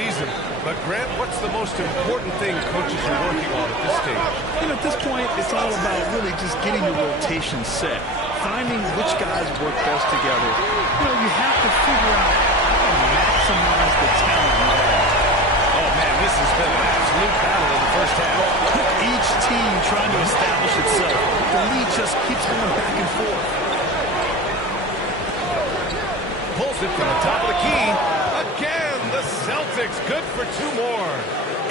season. But, Grant, what's the most important thing coaches are working on at this stage? You know, at this point, it's all about really just getting the rotation set, finding which guys work best together. You know, you have to figure out how to maximize the talent you have. Oh, man, this has been an absolute battle in the first half. Each team trying to establish itself. The lead just keeps going back and forth. Pulls it from the top of the key. Again, the Celtics good for 2 more.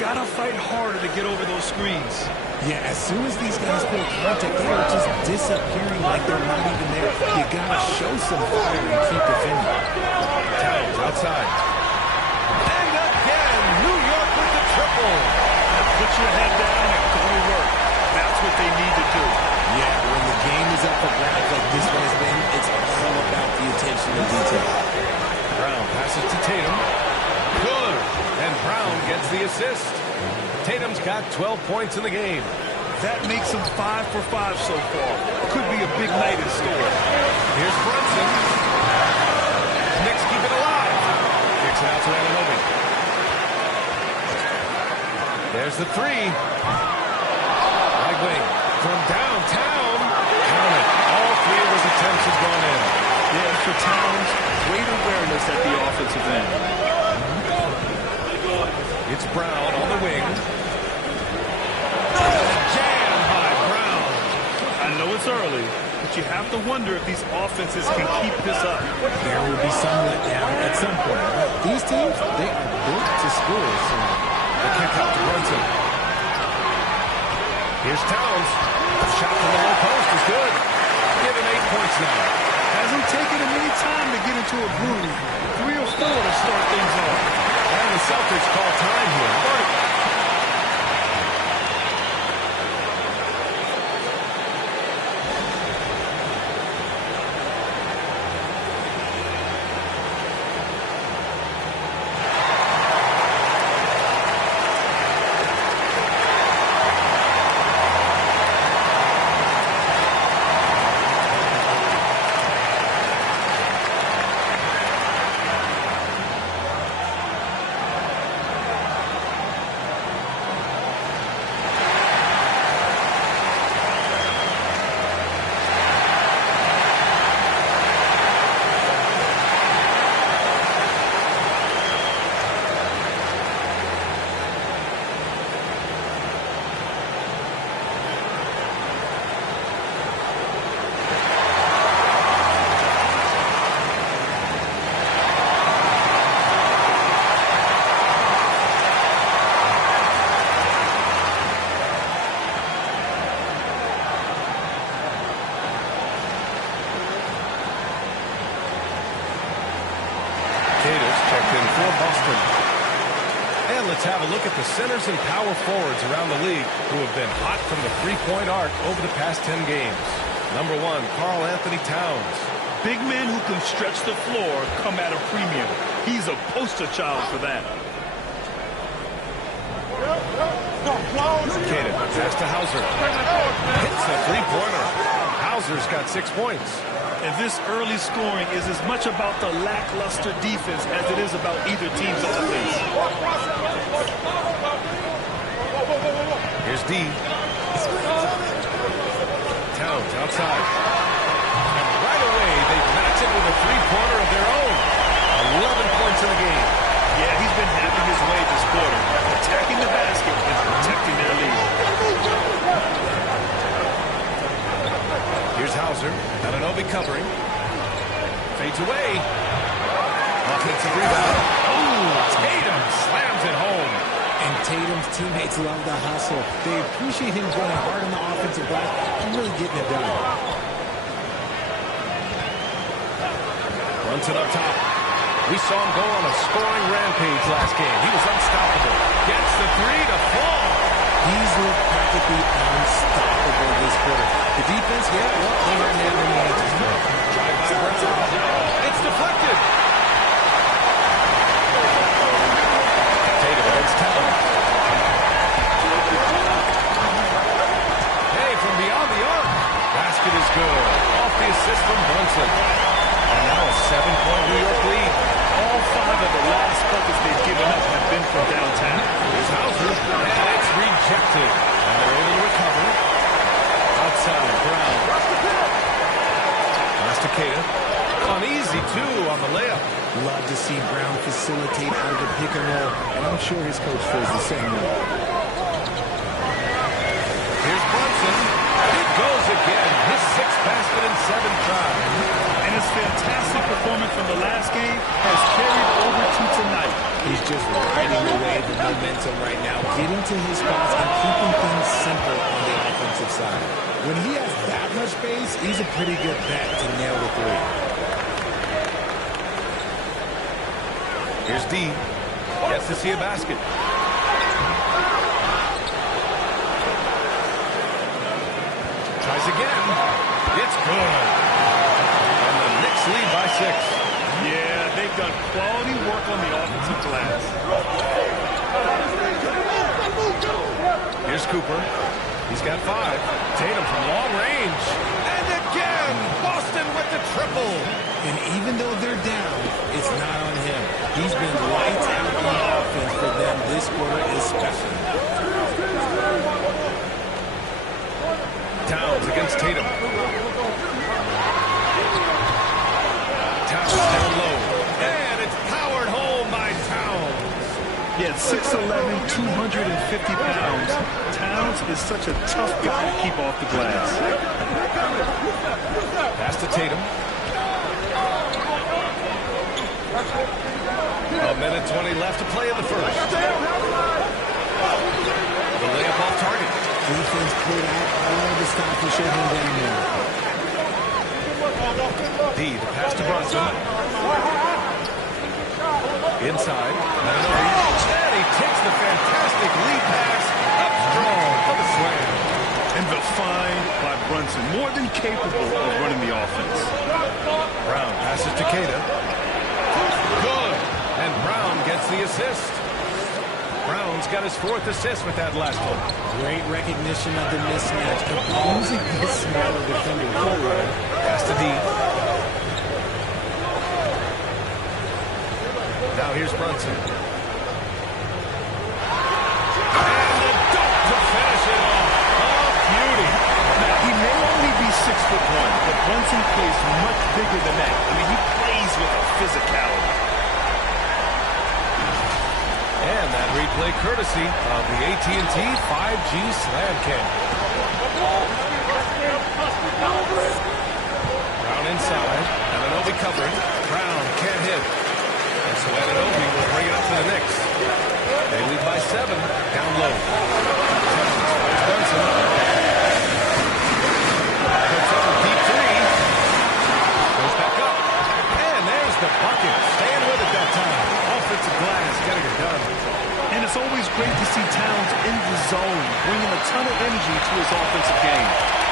Gotta fight harder to get over those screens. Yeah, as soon as these guys feel contact, they are just disappearing like they're not even there. You gotta show some fire and keep defending. Towns outside. And again, New York with the triple. Put your head down and go to work. That's what they need to do. Yeah, when the game is up for grabs like this one has been, it's all about the attention to detail. Brown passes to Tatum. Good. And Brown gets the assist. Tatum's got 12 points in the game. That makes him 5 for 5 so far. Could be a big night in store. Here's Brunson. Knicks keep it alive. Kicks it out to Anunoby. There's the 3. Right wing from downtown. Count it. All 3 of his attempts have gone in. Yeah, for Towns, great awareness at the offensive end. It's Brown on the wing. Jam by Brown. I know it's early, but you have to wonder if these offenses can keep this up. There will be some letdown at some point. But these teams, they are built to score. So the kick out to Brunson. Here's Towns. A shot from the low post is good. Give him 8 points now. Hasn't taken him any time to get into a groove. 3 or 4 to start things off. And the Celtics call time here. And let's have a look at the centers and power forwards around the league who have been hot from the three-point arc over the past 10 games. Number 1, Karl Anthony Towns. Big men who can stretch the floor come at a premium. He's a poster child for that. Tatum, pass to Hauser. Hits the three-pointer. Hauser's got 6 points. And this early scoring is as much about the lackluster defense as it is about either team's offense. Here's D. Towns outside. And right away, they match it with a three-pointer of their own. 11 points in the game. Yeah, he's been having his way this quarter, attacking the basket and protecting their lead. Here's Hauser. Anunoby covering. Fades away. Offensive rebound. Oh, Tatum slams it home. And Tatum's teammates love the hustle. They appreciate him going hard on the offensive glass and really getting it done. Runs it up top. We saw him go on a scoring rampage last game. He was unstoppable. Gets the 3 to fall. He's looked practically unstoppable this quarter. The defense, yeah, well, they haven't had any answers. Drive by Brown. It's deflected. Tatum against Towns. Hey, from beyond the arc. Basket is good. Off the assist from Brunson. And now a 7-point New York lead. All 5 of the last buckets they've given up have been see Brown facilitate out of the pick and roll, and I'm sure his coach feels the same way. Here's Brunson. It goes again. His 6th basket in 7 tries. And his fantastic performance from the last game has carried over to tonight. He's just riding the wave of momentum right now, getting to his spots and keeping things simple on the offensive side. When he has that much space, he's a pretty good bet to nail the three. Here's D. Gets to see a basket. Tries again. It's good. And the Knicks lead by 6. Yeah, they've done quality work on the offensive glass. Here's Cooper. He's got 5. Tatum from long range. And again, Boston with the triple. And even though they're down, it's not on him. He's been lights out on offense for them this quarter especially. Towns against Tatum. Towns down low. And it's powered home by Towns. Yeah, 6'11", 250 pounds. Towns is such a tough guy to keep off the glass. Pass to Tatum. A minute 20 left to play in the first. The layup off target. Defense pulled out all the stuff to shut him down there. D, the pass to Brunson. Inside. And he takes the fantastic lead pass up strong for the slam. And defined by Brunson, more than capable of running the offense. Brown passes to Keita. Good. And Brown gets the assist. Brown's got his 4th assist with that last one. Great recognition of the mismatch, abusing his smaller defender forward. Pass to D. Now here's Brunson. And the dunk to finish it off. Oh, beauty. Now, he may only be 6'1", but Brunson plays much bigger than that. I mean, he plays with a physicality. And that replay courtesy of the AT&T 5G Slam Cam. Brown inside. Anunoby covering. Brown can't hit. And so Anunoby will bring it up to the Knicks. They lead by 7. Down low. Brunson. Puts up a deep 3. Goes back up. And there's the bucket. Staying with it that time. Offensive glass getting it done. And it's always great to see Towns in the zone, bringing a ton of energy to his offensive game.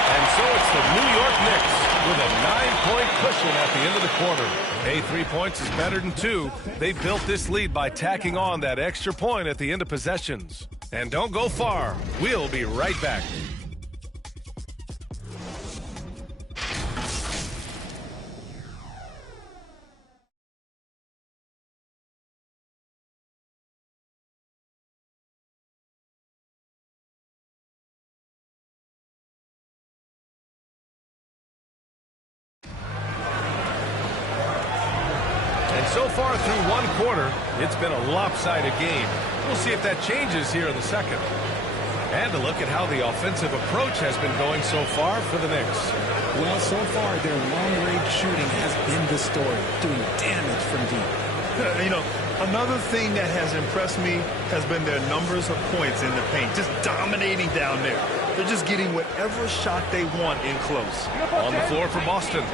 And so it's the New York Knicks with a 9-point cushion at the end of the quarter. Hey, 3 points is better than 2. They built this lead by tacking on that extra point at the end of possessions. And don't go far. We'll be right back. So far through 1 quarter, it's been a lopsided game. We'll see if that changes here in the second. And to look at how the offensive approach has been going so far for the Knicks. Well, so far, their long-range shooting has been the story, doing damage from deep. You know, another thing that has impressed me has been their numbers of points in the paint, just dominating down there. They're just getting whatever shot they want in close. On the floor for Boston.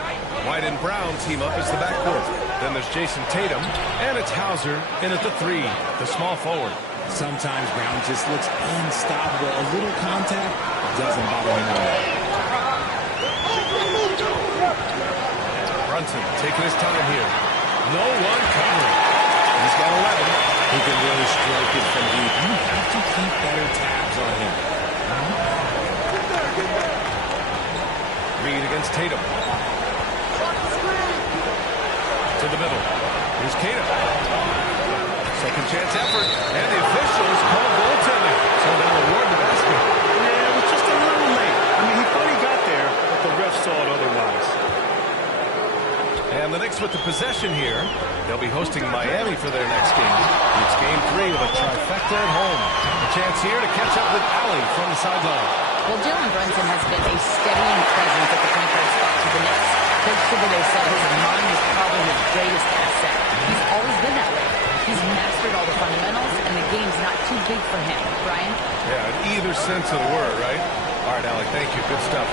White and Brown team up as the backcourt. Then there's Jason Tatum, and it's Hauser in at the 3, the small forward. Sometimes Brown just looks unstoppable. A little contact doesn't bother him at all. Brunson taking his time here. No one covering. He's got 11. He can really stroke it from deep. You have to keep better tabs on him. Reed against Tatum. To the middle. Here's Keita. Second chance effort. And the officials call goaltending. So they'll award the basket. Yeah, it was just a little late. I mean, he thought he got there, but the ref saw it otherwise. And the Knicks with the possession. action here. They'll be hosting Miami for their next game. It's game 3 of a trifecta at home. A chance here to catch up with Allie from the sideline. Well, Jalen Brunson has been a steadying presence at the point guard spot for the Knicks. Coach Thibodeau said his mind is probably his greatest asset. He's always been that way. He's mastered all the fundamentals, and the game's not too big for him. Brian? Yeah, in either sense of the word, right? All right, Allie, thank you. Good stuff.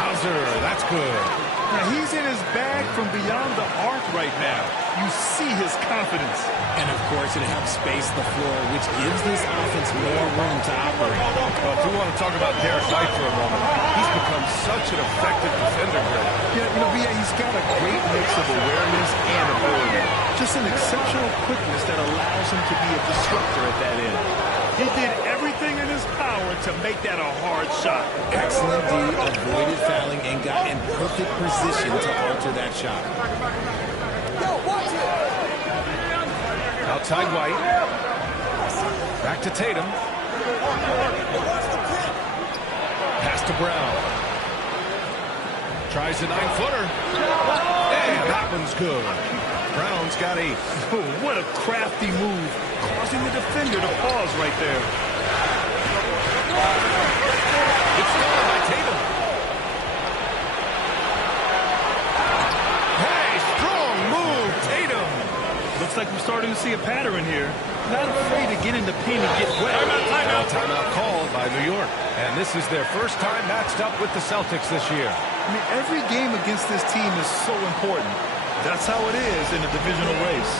Hauser, that's good. Now, he's in his bag from beyond the arc right now. You see his confidence. And, of course, it helps space the floor, which gives this offense more room to operate. Well, if we want to talk about Derek White for a moment, he's become such an effective defender, Greg. Yeah, he's got a great mix of awareness and ability. Just an exceptional quickness that allows him to be a disruptor at that end. He did everything in his power to make that a hard shot. Excellent D, avoided fouling, and got in perfect position to alter that shot. Outside White. Back to Tatum. Pass to Brown. Tries a 9-footer. And that one's good. Brown's got 8. Oh, what a crafty move, causing the defender to pause right there. It's stolen by Tatum. Hey, strong move, Tatum. Looks like we're starting to see a pattern here. Not afraid to get in the paint and get wet. Timeout called by New York. And this is their first time matched up with the Celtics this year. I mean, every game against this team is so important. That's how it is in a divisional race.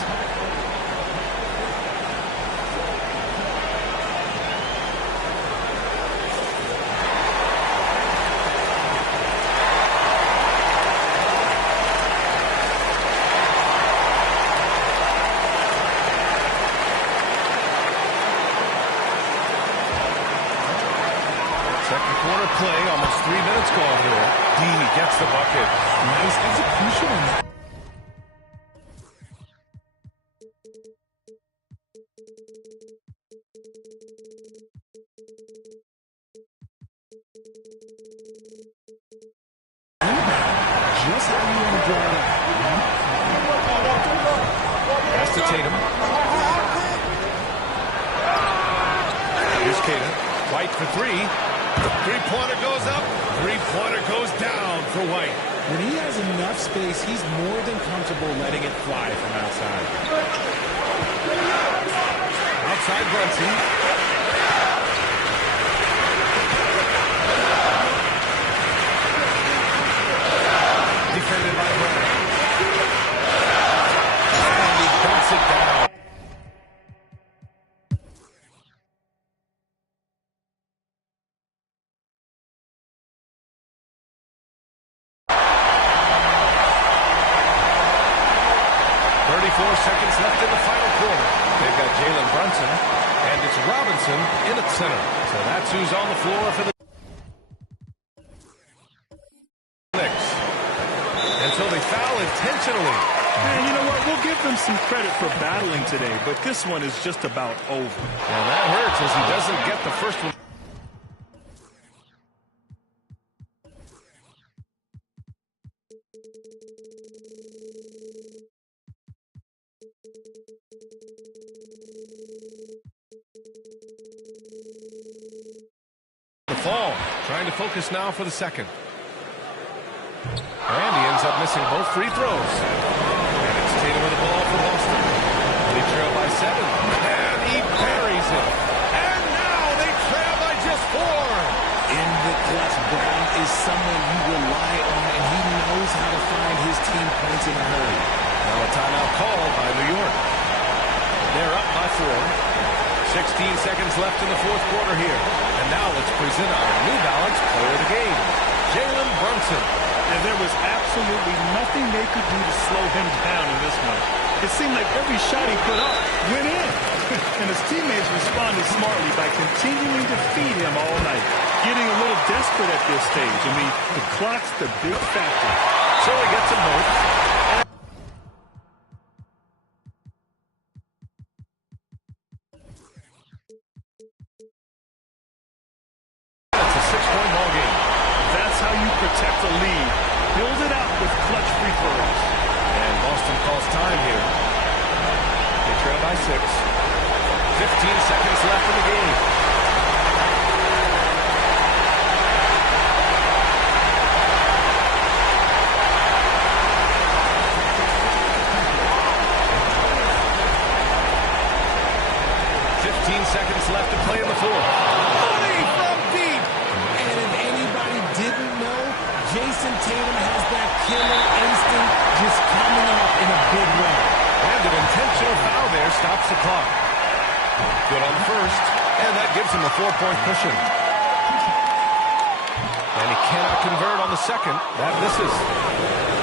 Second quarter play, almost 3 minutes gone here. D gets the bucket. Nice execution on that. Just how you want to draw it out. Pass to Tatum. Here's Tatum. White for 3. Three-pointer goes up. Three-pointer goes down for White. When he has enough space, he's more than comfortable letting it fly from outside. Outside Brunson. Defended by Brown. And he dumps it down. Seconds left in the final quarter. They've got Jalen Brunson, and it's Robinson in at center. So that's who's on the floor for the Knicks. And so they foul intentionally. And you know what? We'll give them some credit for battling today, but this one is just about over. And that hurts as he doesn't get the first one. Fall. Trying to focus now for the second. And he ends up missing both free throws. And it's Tatum with the ball for Boston. They trail by 7. And he buries it. And now they trail by just 4. In the clutch, Brown is someone you rely on, and he knows how to find his team points in a hurry. Now a timeout called by New York. They're up by 4. 16 seconds left in the fourth quarter here. And now let's present our New Balance player of the game, Jalen Brunson. And there was absolutely nothing they could do to slow him down in this one. It seemed like every shot he put up went in. And his teammates responded smartly by continuing to feed him all night. Getting a little desperate at this stage. I mean, the clock's the big factor. So he gets them both. Protect the lead. Build it out with clutch free throws. And Boston calls time 15 seconds left in the game. Seconds left to play in the fourth. Money from deep. And if anybody didn't know, Jason Tatum has that killer instinct just coming out in a big way. And an intentional foul there stops the clock. Good on the first, and that gives him a 4-point cushion. And he cannot convert on the second. That misses.